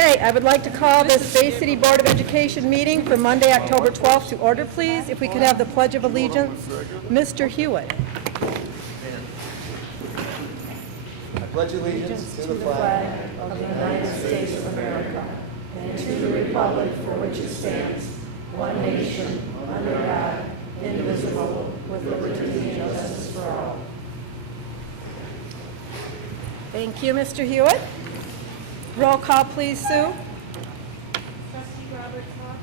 Okay, I would like to call this Bay City Board of Education meeting for Monday, October 12th to order, please. If we could have the Pledge of Allegiance. Mr. Hewitt. I pledge allegiance to the flag of the United States of America and to the republic for which it stands, one nation, under God, indivisible, with liberty and justice for all. Thank you, Mr. Hewitt. Roll call, please, Sue. Trustee Roberts Hawk.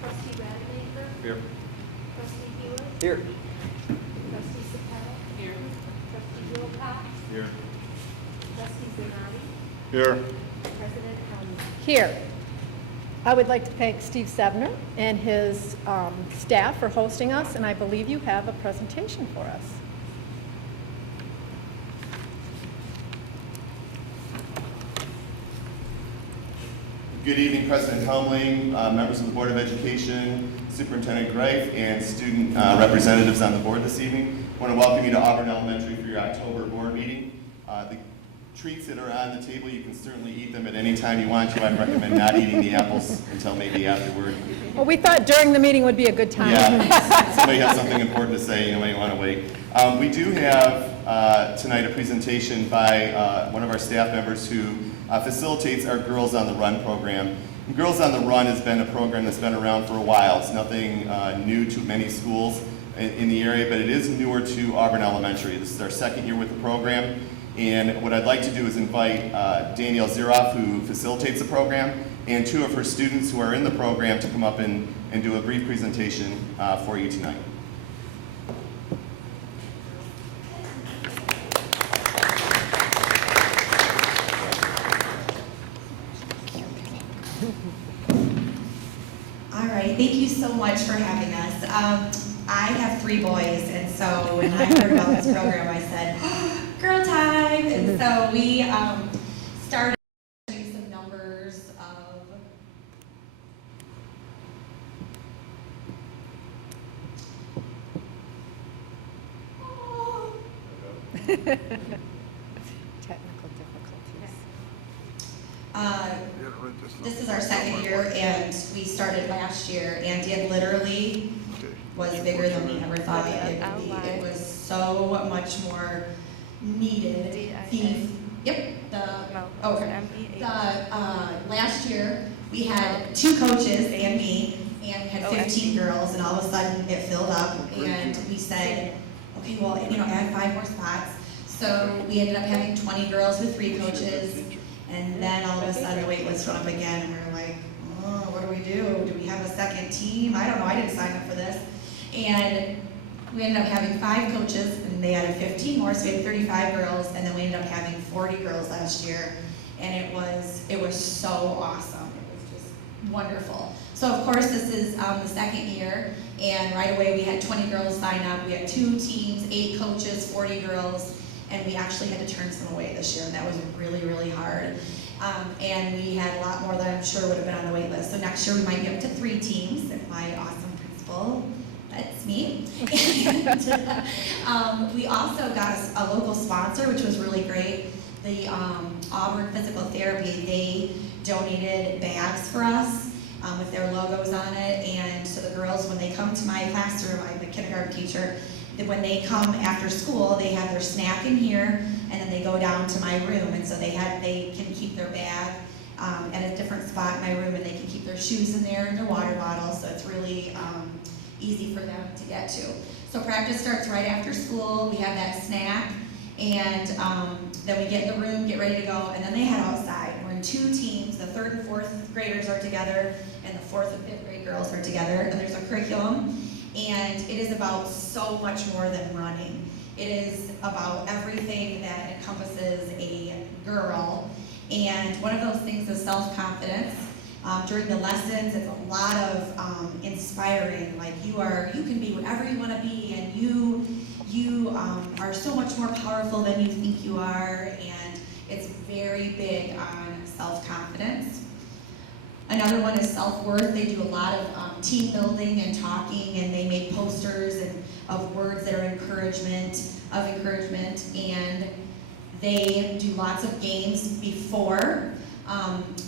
Trustee Rademacher. Here. Trustee Hewitt. Here. Trustee Sapel. Here. Trustee Wilcox. Here. Trustee Zanardi. Here. President Helms. Here. I would like to thank Steve Sevner and his staff for hosting us, and I believe you have a presentation for us. Good evening, President Helmling, members of the Board of Education, Superintendent Greif, and student representatives on the board this evening. I want to welcome you to Auburn Elementary for your October board meeting. The treats that are on the table, you can certainly eat them at any time you want to. I'd recommend not eating the apples until maybe afterward. Well, we thought during the meeting would be a good time. Yeah, somebody has something important to say, you might want to wait. We do have tonight a presentation by one of our staff members who facilitates our Girls on the Run program. And Girls on the Run has been a program that's been around for a while. It's nothing new to many schools in the area, but it is newer to Auburn Elementary. This is our second year with the program, and what I'd like to do is invite Danielle Ziroff, who facilitates the program, and two of her students who are in the program to come up and do a brief presentation for you tonight. Thank you so much for having us. I have 3 boys, and so when I heard about this program, I said, oh, girl time! And so we started doing some numbers of Technical difficulties. This is our second year, and we started last year, and it literally was bigger than we ever thought it would be. It was so much more needed. Last year, we had 2 coaches and me, and we had 15 girls, and all of a sudden it filled up, and we said, okay, well, add 5 more spots. So we ended up having 20 girls with 3 coaches. And then all of a sudden the wait list went up again, and we were like, oh, what do we do? Do we have a second team? I don't know, I didn't sign up for this. And we ended up having 5 coaches, and they added 15 more, so we had 35 girls, and then we ended up having 40 girls last year. And it was so awesome. It was just wonderful. So of course this is the second year, and right away we had 20 girls sign up. We had 2 teams, 8 coaches, 40 girls. And we actually had to turn some away this year, and that was really, really hard. And we had a lot more that I'm sure would have been on the wait list. So next year we might get up to 3 teams if my awesome principal lets me. And, we also got a local sponsor, which was really great. The Auburn Physical Therapy, they donated bags for us with their logos on it. And so the girls, when they come to my classroom, I'm the kindergarten teacher, when they come after school, they have their snack in here, and then they go down to my room, and so they can keep their bag at a different spot in my room, and they can keep their shoes in there and their water bottles, so it's really easy for them to get to. So practice starts right after school. We have that snack, and then we get in the room, get ready to go, and then they head outside. We're in 2 teams. The 3rd and 4th graders are together, and the 4th and 5th grade girls are together, and there's a curriculum. And it is about so much more than running. It is about everything that encompasses a girl. And one of those things is self-confidence. During the lessons, it's a lot of inspiring. Like you can be whatever you want to be, and you are so much more powerful than you think you are. And it's very big on self-confidence. Another one is self-worth. They do a lot of team building and talking, and they make posters and of words that are encouragement, and they do lots of games before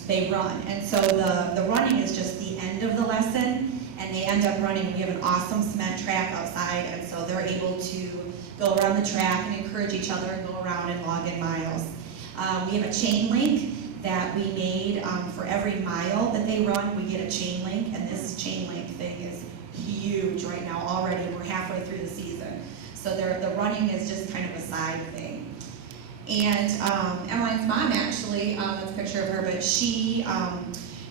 they run. And so the running is just the end of the lesson, and they end up running. We have an awesome cement track outside, and so they're able to go around the track and encourage each other and go around and log in miles. We have a chain link that we made for every mile that they run. We get a chain link, and this chain link thing is huge right now already. We're halfway through the season. So the running is just kind of a side thing. And Emmeline's mom actually, that's a picture of her, but she,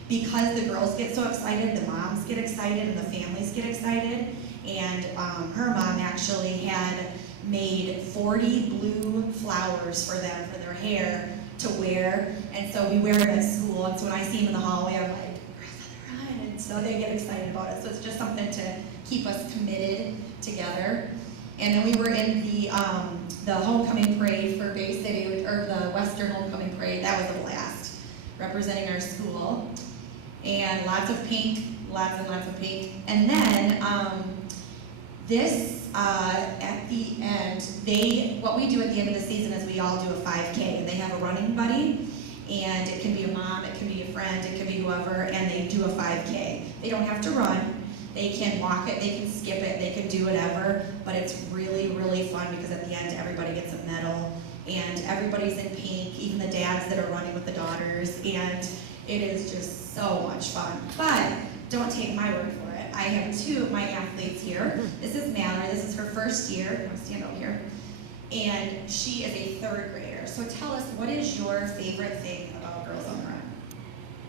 because the girls get so excited, the moms get excited and the families get excited. And her mom actually had made 40 blue flowers for them for their hair to wear. And so we wear it at school. And so when I see them in the hallway, I'm like, "Girls on the Run," and so they get excited about it. So it's just something to keep us committed together. And then we were in the homecoming parade for Bay City, or the Western homecoming parade. That was a blast, representing our school. And lots of pink, lots and lots of pink. And then at the end, what we do at the end of the season is we all do a 5K. They have a running buddy, and it can be a mom, it can be a friend, it can be whoever, and they do a 5K. They don't have to run. They can walk it, they can skip it, they can do whatever, but it's really, really fun because at the end, everybody gets a medal, and everybody's in pink, even the dads that are running with the daughters, and it is just so much fun. But don't take my word for it. I have two of my athletes here. This is Mallory, this is her first year. I'm gonna stand over here. And she is a 3rd grader. So tell us, what is your favorite thing about Girls on the Run?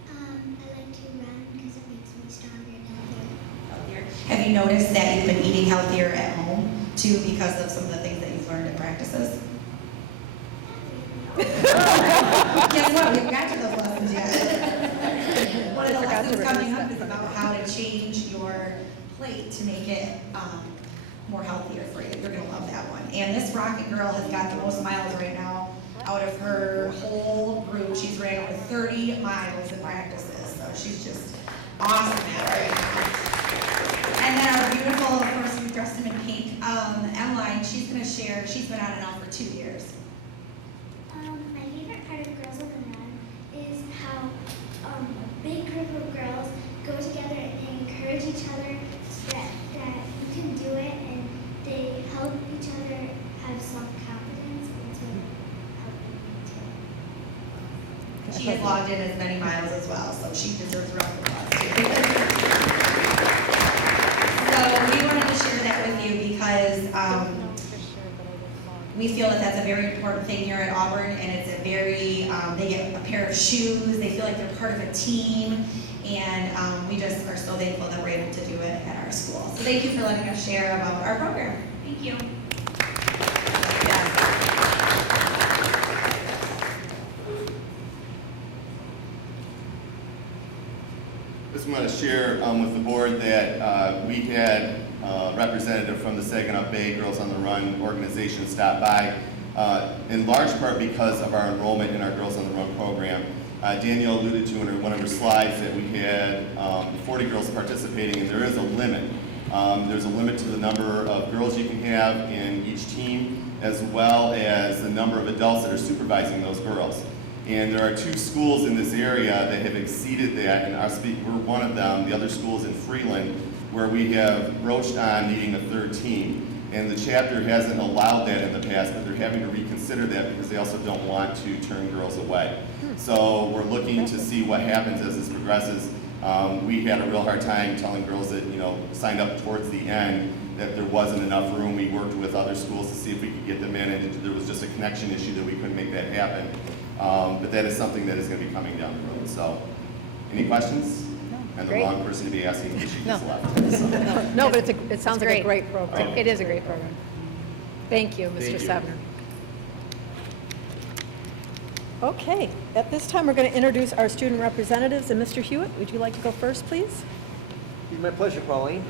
I like to run because it makes me stronger and healthier. Have you noticed that you've been eating healthier at home too because of some of the things that you've learned at practices? Guess what? We haven't got to those lessons yet. One of the lessons coming up is about how to change your plate to make it more healthier for you. You're going to love that one. And this Rocket Girl has got the most miles right now out of her whole group. She's ran over 30 miles in practices, so she's just awesome at it. And then our beautiful, of course, we dressed him in pink, Emmeline, she's going to share, she's been on it now for 2 years. My favorite part of Girls on the Run is how a big group of girls go together and encourage each other that you can do it, and they help each other have self-confidence, and to help them too. She has logged in as many miles as well, so she deserves a round of applause too. So we wanted to share that with you because we feel that that's a very important thing here at Auburn, and it's a very, they get a pair of shoes, they feel like they're part of a team, and we just are so thankful that we're able to do it at our school. So thank you for letting us share about our program. Thank you. Just want to share with the board that we had a representative from the Saginaw Bay Girls on the Run organization stop by, in large part because of our enrollment in our Girls on the Run program. Danielle alluded to in one of her slides that we had 40 girls participating, and there is a limit. There's a limit to the number of girls you can have in each team, as well as the number of adults that are supervising those girls. And there are 2 schools in this area that have exceeded that, and we're one of them. The other school is in Freeland, where we have broached on needing a 3rd team. And the chapter hasn't allowed that in the past, but they're having to reconsider that because they also don't want to turn girls away. So we're looking to see what happens as this progresses. We had a real hard time telling girls that, signed up towards the end that there wasn't enough room. We worked with other schools to see if we could get them in, and there was just a connection issue that we couldn't make that happen. But that is something that is going to be coming down the road. So, any questions? And the Great. wrong person to be asking because she just left. So. No, but it sounds like a great program. Okay. It is a great program. Thank you, Mr. Thank you. Sevner. Okay, at this time, we're going to introduce our student representatives, and Mr. Hewitt, would you like to go first, please? It's my pleasure, Pauline.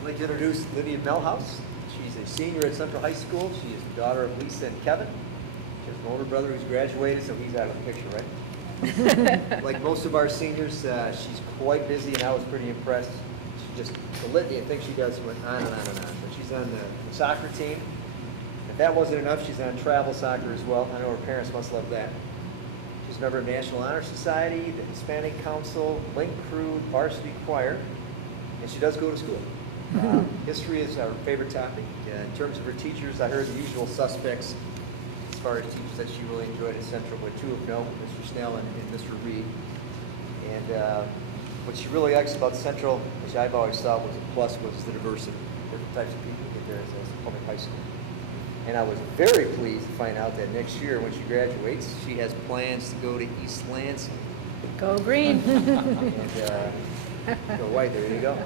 I'd like to introduce Lydia Melhouse. She's a senior at Central High School. She is the daughter of Lisa and Kevin. She has an older brother who's graduated, so he's out of the picture, right? Like most of our seniors, she's quite busy, and I was pretty impressed. She just, the litany of things she does went on and on and on. But she's on the soccer team. If that wasn't enough, she's on travel soccer as well. I know her parents must love that. She's a member of National Honor Society, the Hispanic Council, Link Crew, Varsity Choir, and she does go to school. History is our favorite topic. In terms of her teachers, I heard the usual suspects as far as teachers that she really enjoyed at Central, but two of them, Mr. Snell and Mr. Reed. And what she really likes about Central, which I've always thought was a plus, was the diversity. Different types of people get there as a public high school. And I was very pleased to find out that next year when she graduates, she has plans to go to East Lansing. Go green. And go white, there you go.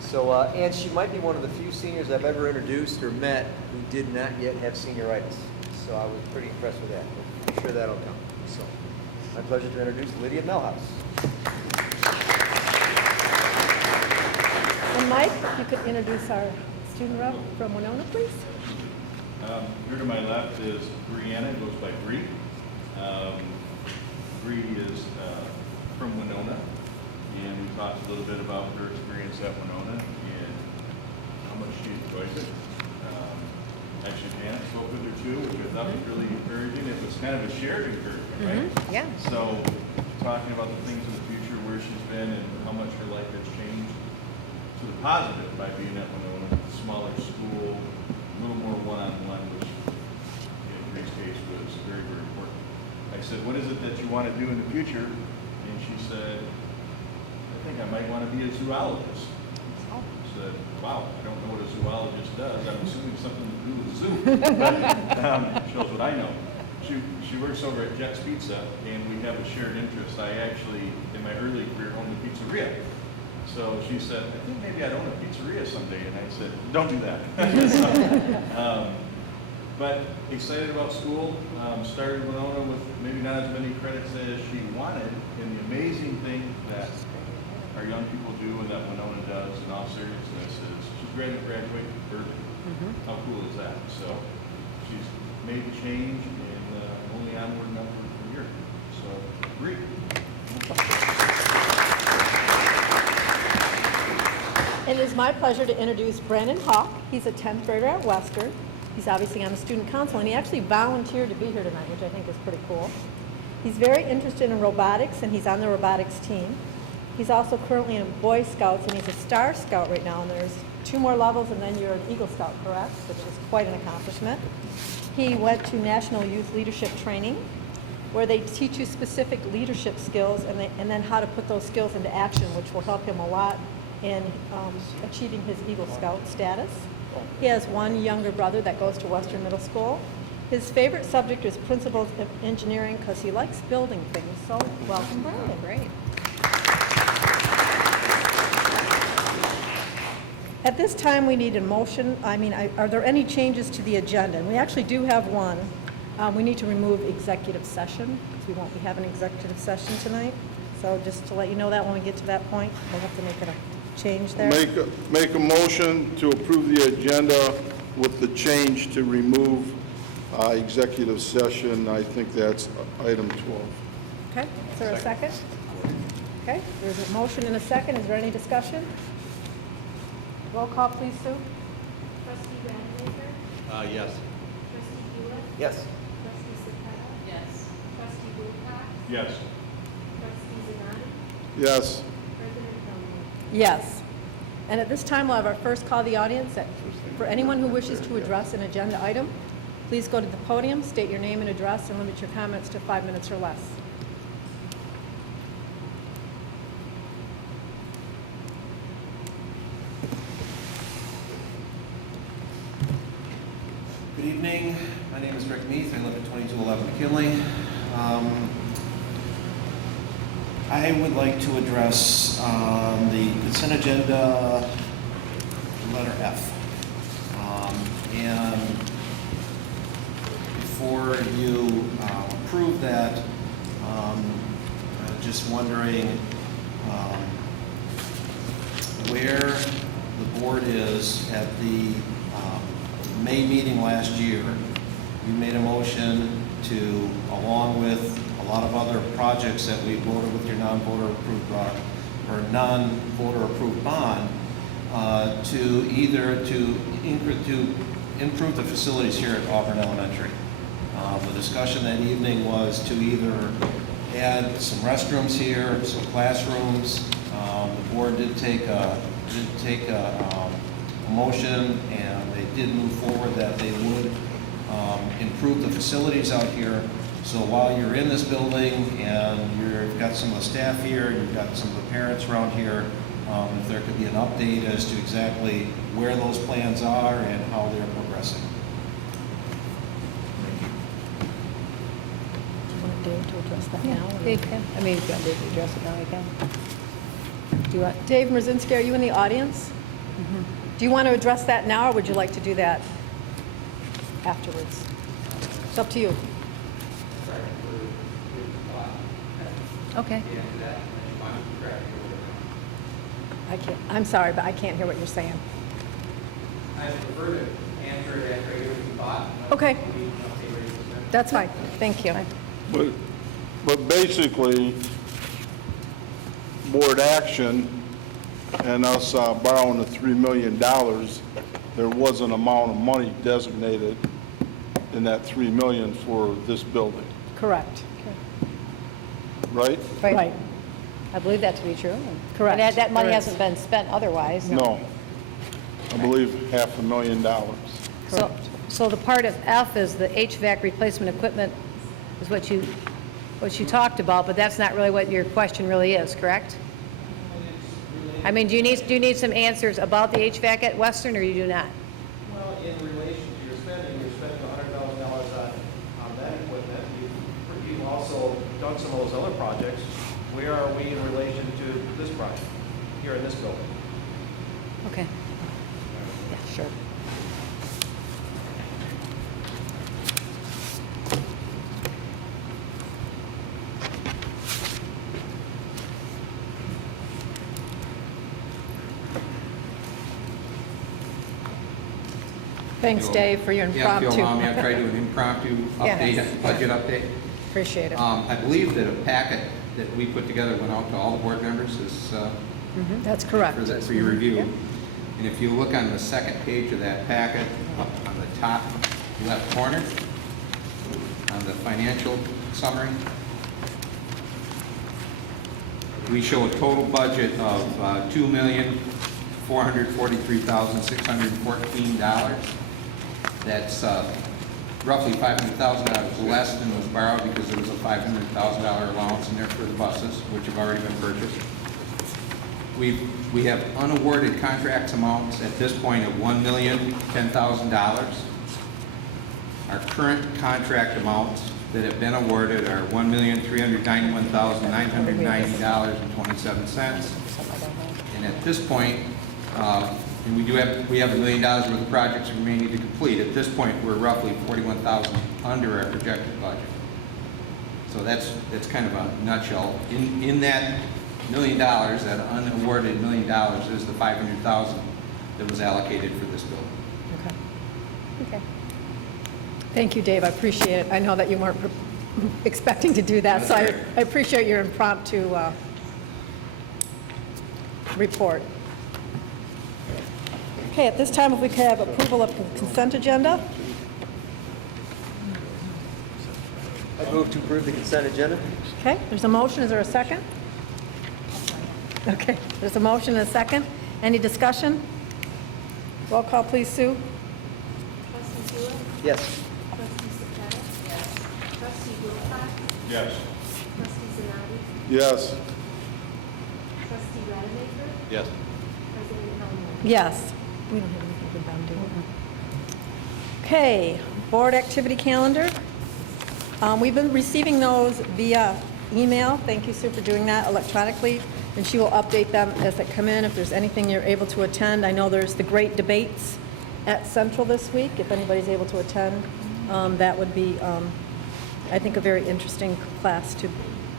So, and she might be one of the few seniors I've ever introduced or met who did not yet have senioritis. So I was pretty impressed with that. I'm sure that'll come. So, my pleasure to introduce Lydia Melhouse. And Mike, if you could introduce our student rep from Winona, please. Here to my left is Brianna, goes by Bree. Bree is from Winona, and we talked a little bit about her experience at Winona and how much she enjoys it. Actually, Janet spoke with her too, which I thought was really encouraging. It was kind of a shared encouragement, right? Yeah. So, talking about the things in the future, where she's been, and how much her life has changed to the positive by being at Winona, smaller school, a little more one-on-one, which in Bree's case was very, very important. I said, what is it that you want to do in the future? And she said, I think I might want to be a zoologist. I said, wow, I don't know what a zoologist does. I'm assuming something to do with the zoo. But shows what I know. She works over at Jet's Pizza, and we have a shared interest. I actually, in my early career, owned a pizzeria. So she said, I think maybe I'd own a pizzeria someday. And I said, don't do that. But excited about school. Started Winona with maybe not as many credits as she wanted. And the amazing thing that our young people do and that Winona does in all seriousness is she's ready to graduate early. How cool is that? So she's made the change and only onward and upward from here. So great. And it is my pleasure to introduce Brandon Hawk. He's a 10th grader at Western. He's obviously on the student council, and he actually volunteered to be here tonight, which I think is pretty cool. He's very interested in robotics, and he's on the robotics team. He's also currently in Boy Scouts, and he's a Star Scout right now, and there's 2 more levels, and then you're an Eagle Scout, correct? Which is quite an accomplishment. He went to National Youth Leadership Training, where they teach you specific leadership skills, and then how to put those skills into action, which will help him a lot in achieving his Eagle Scout status. He has one younger brother that goes to Western Middle School. His favorite subject is principles of engineering because he likes building things. So welcome, Brandon. Great. At this time, we need a motion. Are there any changes to the agenda? And we actually do have one. We need to remove executive session because we won't be having executive session tonight. So just to let you know that when we get to that point, we'll have to make a change there. Make a motion to approve the agenda with the change to remove executive session. I think that's item 12. Okay, is there a second? Okay, there's a motion and a second. Is there any discussion? Roll call, please, Sue. Trustee Rademacher, Yes. Trustee Hewitt, Yes. Trustee Sapeta, Yes. Trustee Wilcox, Yes. Trustee Zanani, Yes. President Trumbull. Yes. And at this time, we'll have our first call to the audience. For anyone who wishes to address an agenda item, please go to the podium, state your name and address, and limit your comments to 5 minutes or less. Good evening. My name is Rick Meath. I live at 2211 McKinley. I would like to address the consent agenda, letter F. And before you approve that, just wondering where the board is at the May meeting last year. You made a motion to, along with a lot of other projects that we voted with your non-voter approved bond, or non-voter approved bond, to improve the facilities here at Auburn Elementary. The discussion that evening was to either add some restrooms here, some classrooms. The board did take a motion, and they did move forward that they would improve the facilities out here. So while you're in this building and you've got some of the staff here, you've got some of the parents around here, if there could be an update as to exactly where those plans are and how they're progressing. Do you want Dave to address that now? or- Dave can. I mean, if you want Dave to address it now, you can. Do you want? Dave Mrzinski, are you in the audience? Do you want to address that now, or would you like to do that afterwards? It's up to you. Okay. I'm sorry, but I can't hear what you're saying. I prefer to answer it after you thought. Okay. That's fine, thank you. But basically, board action and us borrowing the $3 million, there was an amount of money designated in that $3 million for this building, Correct. right? Right. I believe that to be true. Correct. And that money There is. hasn't been spent otherwise. No. I believe $500,000. So the part of F is the HVAC replacement equipment is what you talked about, but that's not really what your question really is, correct? I mean, do you need some answers about the HVAC at Western, or you do not? Well, in relation to your spending $100,000 on that equipment. You've also done some of those other projects. Where are we in relation to this project here in this building? Okay. Yeah, sure. Thanks, Dave, for your Yeah, if impromptu. you'll allow me, I'll try to do an impromptu update, Yes. budget update. Appreciate it. I believe that a packet that we put together went out to all the board members That's correct. for your review. And if you look on the second page of that packet, up on the top left corner, on the financial summary, we show a total budget of $2,443,614. That's roughly $500,000 less than was borrowed because there was a $500,000 allowance in there for the buses, which have already been purchased. We have unawarded contracts amounts at this point of $1,010,000. Our current contract amounts that have been awarded are $1,391,990.27. And at this point, and we have $1 million worth of projects remaining to complete. At this point, we're roughly 41,000 under our projected budget. So that's kind of a nutshell. In that $1 million, that unawarded $1 million is the $500,000 that was allocated for this building. Okay. Okay. Thank you, Dave, I appreciate it. I know that you weren't expecting to do that, so I appreciate your impromptu report. Okay, at this time, if we could have approval of the consent agenda? I move to approve the consent agenda. Okay, there's a motion, is there a second? Okay, there's a motion and a second. Any discussion? Roll call, please, Sue. Trustee Stewart? Yes. Trustee Sapeta? Yes. Trustee Wilcox? Yes. Trustee Zanati? Yes. Trustee Rademacher? Yes. President Elmore? Yes. We don't have anything for them, do we? Okay, board activity calendar. We've been receiving those via email. Thank you, Sue, for doing that electronically. And she will update them as they come in, if there's anything you're able to attend. I know there's the great debates at Central this week. If anybody's able to attend, that would be, I think, a very interesting class to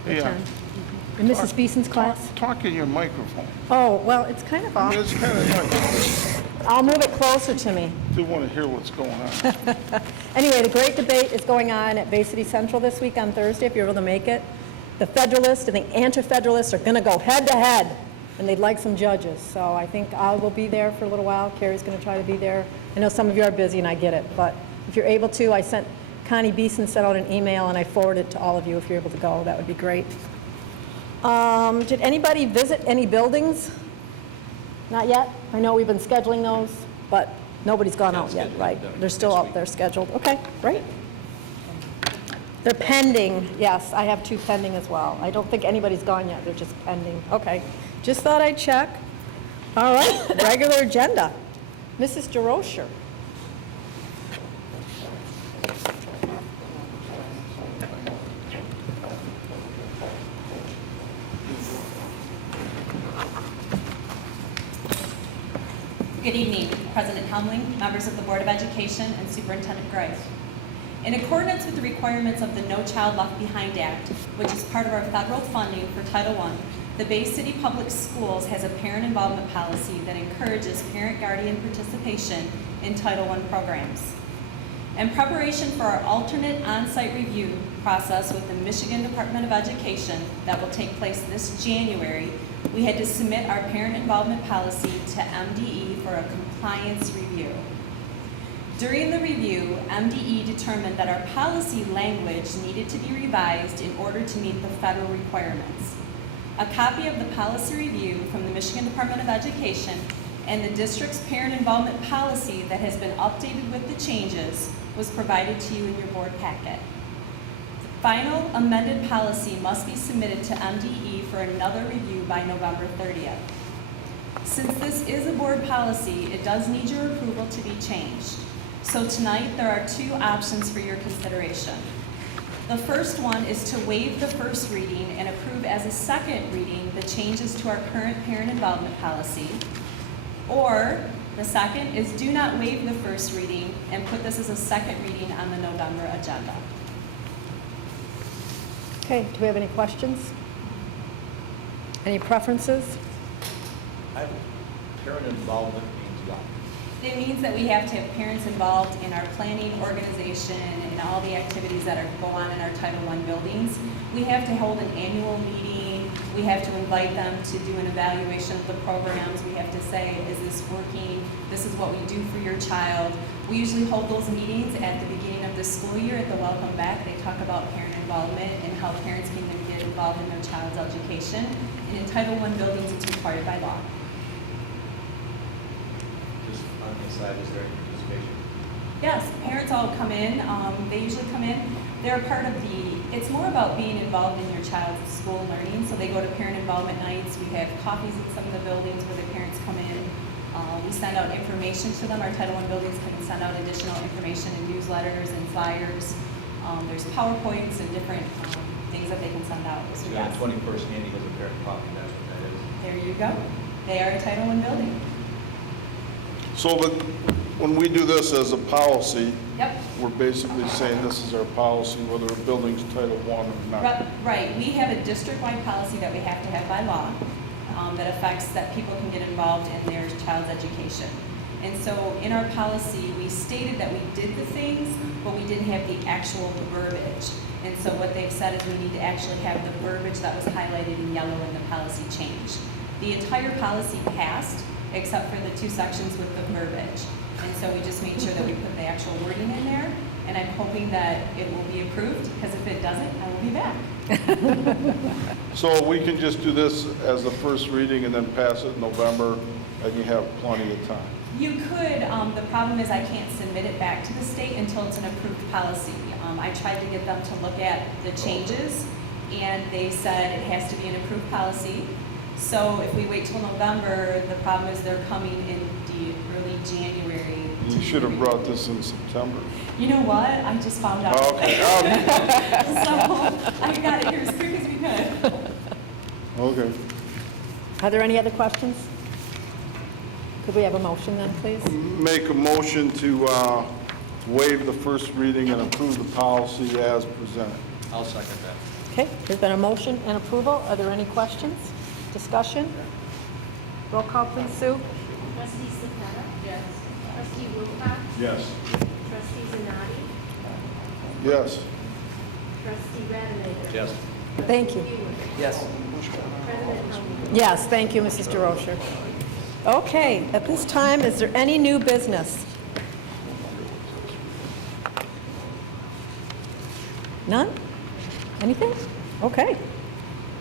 Yeah. attend. And Mrs. Beeson's class? Talk in your microphone. Oh, well, it's kind of off. It's kind of nice. I'll move it closer to me. Do want to hear what's going on. Anyway, the great debate is going on at Bay City Central this week on Thursday, if you're able to make it. The Federalists and the Anti-Federalists are going to go head-to-head, and they'd like some judges. So I think I will be there for a little while. Carrie's going to try to be there. I know some of you are busy, and I get it, but if you're able to, I sent Connie Beeson sent out an email, and I forwarded it to all of you. If you're able to go, that would be great. Did anybody visit any buildings? Not yet? I know we've been scheduling those, but nobody's gone out yet, right? They're still out there scheduled. Okay, great. They're pending. Yes, I have 2 pending as well. I don't think anybody's gone yet. They're just pending. Okay. Just thought I'd check. All right, regular agenda. Mrs. DeRocher. Good evening, President Helmling, members of the Board of Education, and Superintendent Grice. In accordance with the requirements of the No Child Left Behind Act, which is part of our federal funding for Title I, the Bay City Public Schools has a parent involvement policy that encourages parent-guardian participation in Title I programs. In preparation for our alternate on-site review process with the Michigan Department of Education that will take place this January, we had to submit our parent involvement policy to MDE for a compliance review. During the review, MDE determined that our policy language needed to be revised in order to meet the federal requirements. A copy of the policy review from the Michigan Department of Education and the district's parent involvement policy that has been updated with the changes was provided to you in your board packet. Final amended policy must be submitted to MDE for another review by November 30th. Since this is a board policy, it does need your approval to be changed. So tonight, there are 2 options for your consideration. The first one is to waive the first reading and approve as a second reading the changes to our current parent involvement policy. Or the second is do not waive the first reading and put this as a second reading on the November agenda. Okay, do we have any questions? Any preferences? Parent involvement means what? It means that we have to have parents involved in our planning, organization, and all the activities that go on in our Title I buildings. We have to hold an annual meeting. We have to invite them to do an evaluation of the programs. We have to say, is this working? This is what we do for your child. We usually hold those meetings at the beginning of the school year at the Welcome Back. They talk about parent involvement and how parents can get involved in their child's education. And in Title I buildings, it's required by law. Just on the side, is there any participation? Yes, parents all come in. They usually come in. They're part of it's more about being involved in your child's school learning. So they go to parent involvement nights. We have coffees in some of the buildings where the parents come in. We send out information to them. Our Title I buildings can send out additional information in newsletters and flyers. There's PowerPoints and different things that they can send out. So So yes. the 21st Andy has a parent coffee, that's what that is. There you go. They are a Title I building. So, but when we do this as a policy, Yep. we're basically saying this is our policy, whether a building's Title I or not. Right, we have a district-wide policy that we have to have by law that affects that people can get involved in their child's education. And so in our policy, we stated that we did the things, but we didn't have the actual verbiage. And so what they've said is we need to actually have the verbiage that was highlighted in yellow in the policy changed. The entire policy passed, except for the 2 sections with the verbiage. And so we just made sure that we put the actual wording in there, and I'm hoping that it will be approved, because if it doesn't, I will be back. So we can just do this as the first reading and then pass it in November, and you have plenty of time. You could, the problem is I can't submit it back to the state until it's an approved policy. I tried to get them to look at the changes, and they said it has to be an approved policy. So if we wait till November, the problem is they're coming in early January. You should have brought this in September. You know what? I just found out. Okay. So I got it here as quick as we could. Okay. Are there any other questions? Could we have a motion then, please? Make a motion to waive the first reading and approve the policy as presented. I'll second that. Okay, there's been a motion and approval. Are there any questions? Discussion? Roll call, please, Sue. Trustee Cepeda? Yes. Trustee Wilcox? Yes. Trustee Zanati? Yes. Trustee Rademacher? Yes. Thank you. Yes. President Helming? Yes, thank you, Mrs. DeRocher. Okay, at this time, is there any new business? None? Anything? Okay.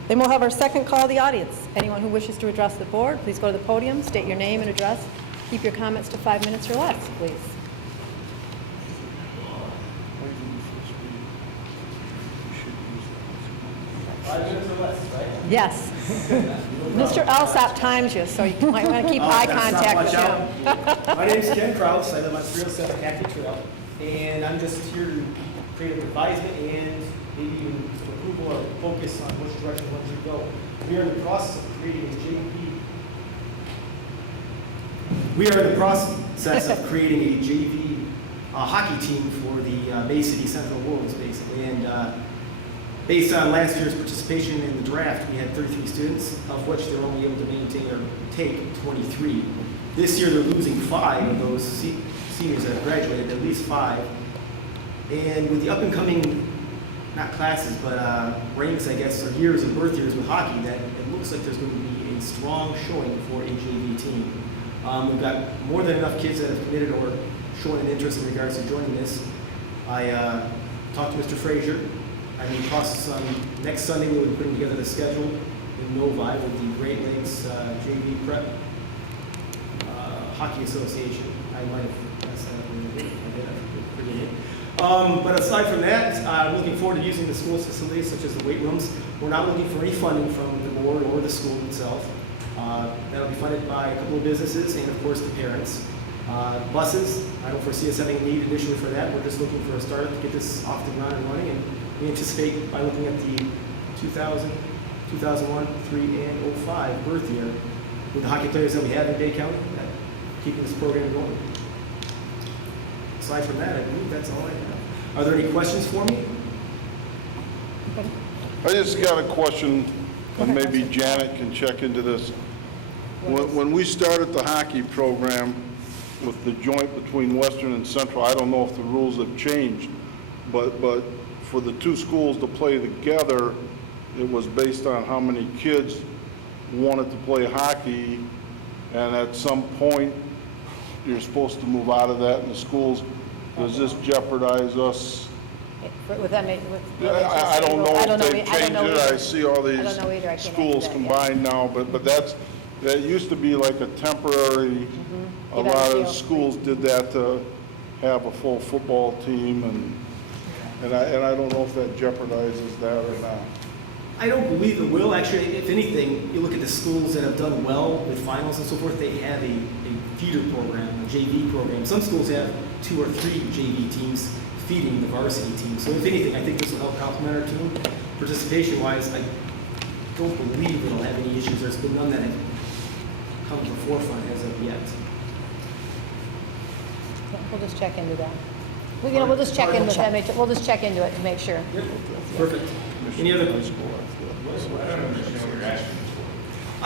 Then we'll have our second call of the audience. Anyone who wishes to address the board, please go to the podium, state your name and address. Keep your comments to 5 minutes or less, please. Yes. Mr. Alsop times you, so you might want to keep eye contact with him. My name is Ken Kraus. I live on 307 Hackney Trail, and I'm just here to create an advisement and maybe even some approval or focus on which direction one should go. We are in the process of creating a JV. We are in the process of creating a JV hockey team for the Bay City Central Wolves, basically, and based on last year's participation in the draft, we had 33 students, of which they're only able to maintain or take 23. This year, they're losing 5 of those seniors that have graduated, at least 5. And with the up and coming, not classes, but ranks, I guess, or years of birth years with hockey, that it looks like there's going to be a strong showing for a JV team. We've got more than enough kids that have committed or shown an interest in regards to joining this. I talked to Mr. Frazier. I'm in the process on next Sunday. We'll be putting together the schedule in Novi with the Great Lakes JV Prep Hockey Association. I might have messed that up a little bit. I did. I forget it. But aside from that, I'm looking forward to using the school's facilities, such as the weight rooms. We're not looking for any funding from the board or the school itself. That'll be funded by a couple of businesses and, of course, the parents. Buses, I don't foresee us having a need initially for that. We're just looking for a start to get this off the ground and running. And we anticipate by looking at the 2000, 2001, 3, and 05 birth year with the hockey players that we have in Bay County, keeping this program going. Aside from that, I believe that's all I have. Are there any questions for me? I just got a question, and maybe Janet can check into this. When we started the hockey program with the joint between Western and Central, I don't know if the rules have changed, but for the two schools to play together, it was based on how many kids wanted to play hockey, and at some point, you're supposed to move out of that in the schools. Does this jeopardize us? With them, I don't know if they've changed it. I see all I these don't know either. I can't schools answer that yet. combined now, but that used to be like a temporary, a Give that lot a of feel. schools did that to have a full football team, and I don't know if that jeopardizes that or not. I don't believe it will. Actually, if anything, you look at the schools that have done well with finals and so forth, they have a feeder program, a JV program. Some schools have 2 or 3 JV teams feeding the varsity team. So if anything, I think this will help complement our team. Participation-wise, I don't believe it'll have any issues. There's been none that have come to the forefront as of yet. We'll just check into that. We'll just check in with them. We'll just check into it to make sure. Yep. Perfect. Any other?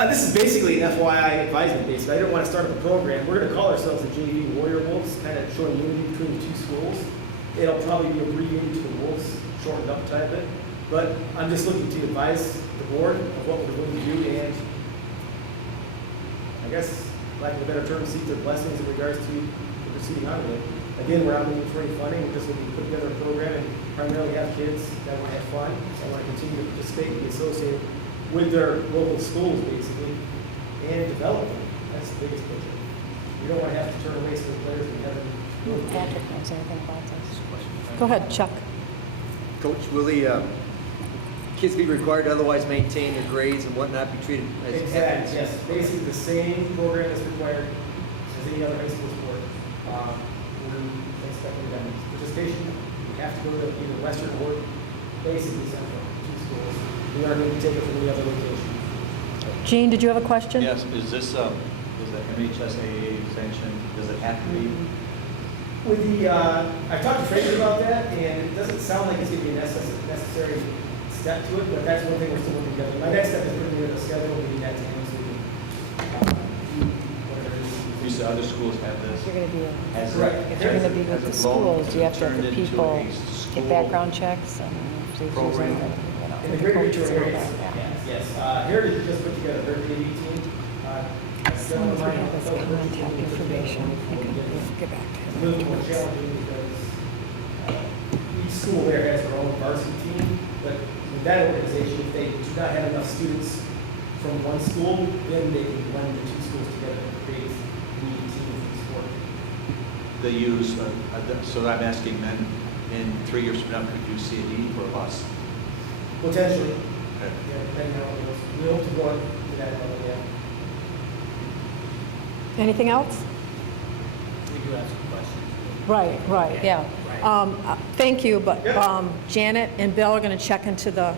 This is basically an FYI advisement based. I didn't want to start up a program. We're going to call ourselves the JV Warrior Wolves, kind of showing unity between the two schools. It'll probably be abbreviated to the Wolves, shortened up type of it. But I'm just looking to advise the board of what we're going to do, and I guess, lack of a better term, seek their blessings in regards to proceeding on with it. Again, we're not looking for any funding. We're just looking to put together a program and primarily have kids that want to have fun, that want to continue to participate and be associated with their local schools, basically, and develop them. That's the biggest picture. We don't want to have to turn away some of the players we haven't. Patrick knows anything about this. Go ahead, Chuck. Coach, will the kids be required to otherwise maintain their grades and whatnot, be treated as Exactly, athletes? yes. Basically, the same program is required as any other high school sport. We're expecting them participation. We have to go to either Western or basically Central, 2 schools. We are going to take it from the other location. Gene, did you have a question? Yes, is this, is the MHSAA sanction, does it have to be? With the, I've talked to Fraser about that, and it doesn't sound like it's going to be a necessary step to it, but that's one thing we're still working together. My next step is putting together a schedule, getting that to him so we can, whatever it is. You said other schools have this. If you're going to be, Has it- Correct. if you're going to be has with the it blown- schools, you have to have turned the into people a get school background checks and see who's program? in the, you know, In the the Great coaches Regional and all areas, that, yeah. yes. Heritage just put together their JV team. As soon as we have his contact information, we can get back to A him little more afterwards. challenging because we each school there has their own varsity team, but with that organization, if they do not have enough students from one school, then they can blend the two schools together and create a neat team for the sport. They use, so I'm asking then, in 3 years from now, could you see a need for a bus? Potentially, Okay. yeah, depending on how it goes. We hope to go to that level, yeah. Anything else? We do have some questions. Right. Yeah. Thank you, but Janet and Bill are going to check into the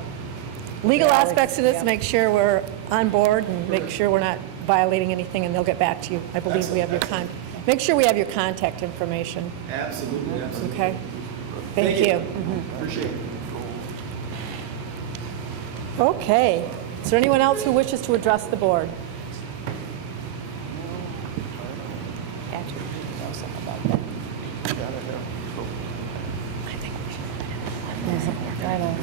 legal aspects of this, Yeah. make sure we're on board and make sure we're not violating anything, and they'll get back to you. I believe we have your make sure we have your contact information, Absolutely, absolutely. okay? Thank you. Appreciate it. Okay. Is there anyone else who wishes to address the board? Patrick, you know something about that. I know.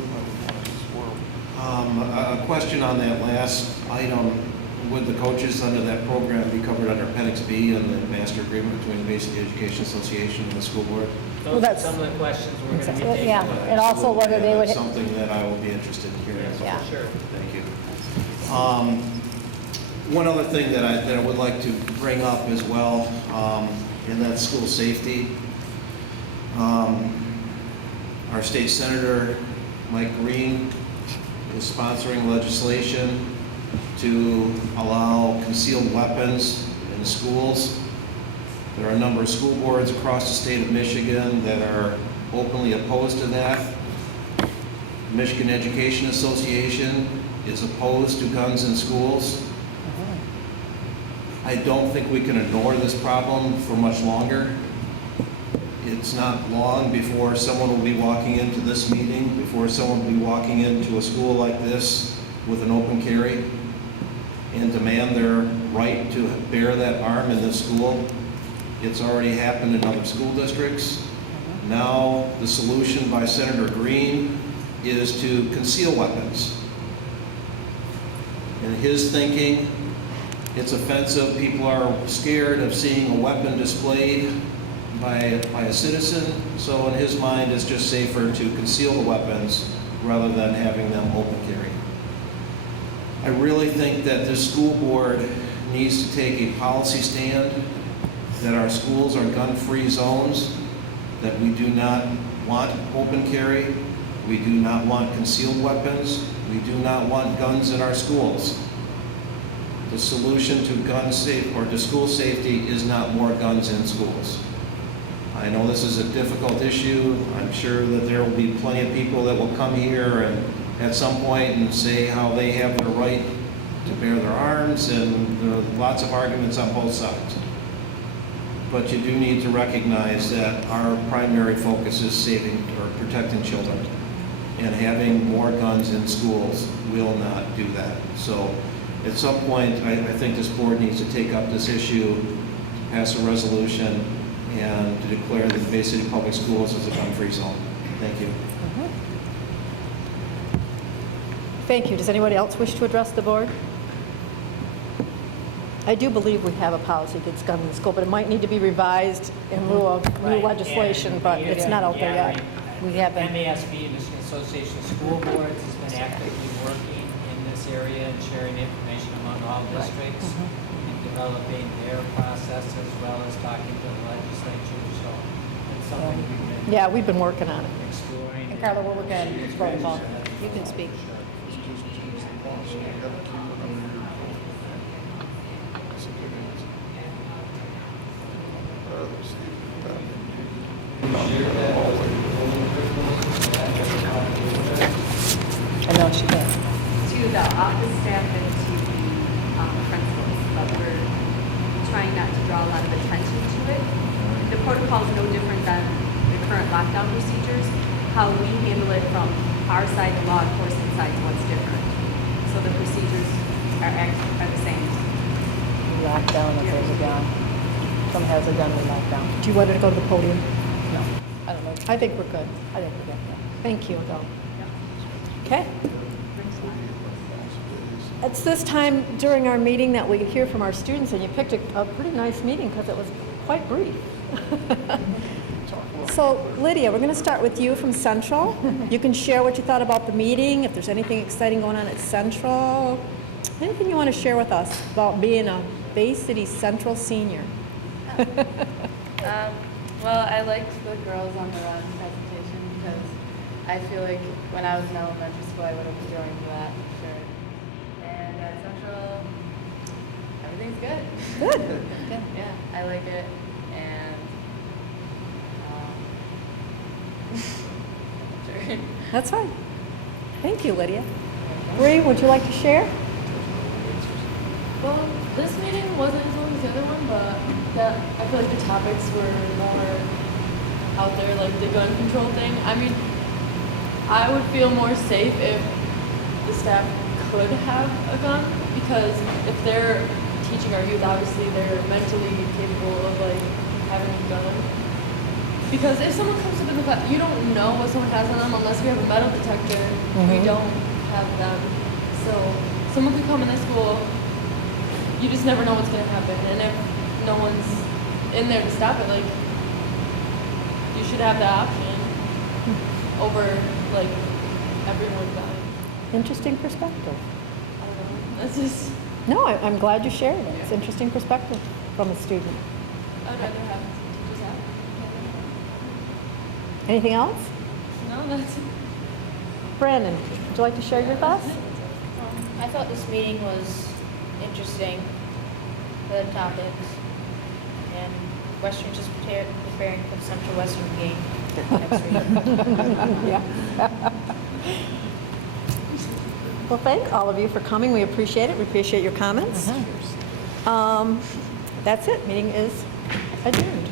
A question on that last item, would the coaches under that program be covered under Appendix B and the master agreement between the Basic Education Association and the school board? Well, Those are that's- some of the questions we're going to be taking. Yeah, and also whether they would, That's something that I will be interested in hearing. Yeah. Sure. Thank you. One other thing that I would like to bring up as well, and that's school safety. Our state senator, Mike Green, is sponsoring legislation to allow concealed weapons in schools. There are a number of school boards across the state of Michigan that are openly opposed to that. Michigan Education Association is opposed to guns in schools. I don't think we can ignore this problem for much longer. It's not long before someone will be walking into this meeting, before someone will be walking into a school like this with an open carry and demand their right to bear that arm in this school. It's already happened in other school districts. Now, the solution by Senator Green is to conceal weapons. In his thinking, it's offensive. People are scared of seeing a weapon displayed by a citizen. So in his mind, it's just safer to conceal the weapons rather than having them open carry. I really think that this school board needs to take a policy stand that our schools are gun-free zones, that we do not want open carry, we do not want concealed weapons, we do not want guns in our schools. The solution to to school safety is not more guns in schools. I know this is a difficult issue. I'm sure that there will be plenty of people that will come here and at some point and say how they have the right to bear their arms, and there are lots of arguments on both sides. But you do need to recognize that our primary focus is saving or protecting children. And having more guns in schools will not do that. So at some point, I think this board needs to take up this issue, pass a resolution, and to declare that the Bay City Public Schools is a gun-free zone. Thank you. Thank you. Does anybody else wish to address the board? I do believe we have a policy against guns in school, but it might need to be revised in lieu of new legislation, but it's not out there yet. We haven't. MASB, Michigan Association of School Boards, has been actively working in this area and sharing information among all districts and developing their process as well as talking to the legislature. So it's something we've been Yeah, we've been working on it. exploring. and Carla, we'll look at it. It's protocol. You can speak. I know she did. To the office staff and to the principals, but we're trying not to draw a lot of attention to it. The protocol is no different than the current lockdown procedures. How we handle it from our side, the law enforcement side, is what's different. So the procedures are the same. Lockdown if there's a gun. Someone has a gun, we lock down. Do you want her to go to the podium? No, I don't know. I think we're good. I think we're good, yeah. Thank you, Adele. Okay. It's this time during our meeting that we hear from our students, and you picked a pretty nice meeting because it was quite brief. So Lydia, we're going to start with you from Central. You can share what you thought about the meeting, if there's anything exciting going on at Central. Anything you want to share with us about being a Bay City Central senior? Well, I liked the Girls on the Run presentation because I feel like when I was in elementary school, I would have joined that for sure. And at Central, everything's good. Good. Yeah, I like it. And sure. That's fine. Thank you, Lydia. Bree, would you like to share? Well, this meeting wasn't as long as the other one, but I feel like the topics were more out there, like the gun control thing. I mean, I would feel more safe if the staff could have a gun, because if they're teaching our youth, obviously they're mentally capable of like having a gun. Because if someone comes up in the class, you don't know what someone has on them unless we have a metal detector. We don't have them. So someone could come in the school, you just never know what's going to happen. And if no one's in there to stop it, like, you should have the option over, like, everyone dying. Interesting perspective. I don't know. That's just, No, I'm glad you shared it. It's interesting perspective from a student. I would rather have teachers have. Anything else? No, that's it. Brandon, would you like to share your thoughts? I thought this meeting was interesting, the topics, and Western's just preparing for the Central Western game next week. Yeah. Well, thank all of you for coming. We appreciate it. We appreciate your comments. That's it. Meeting is adjourned.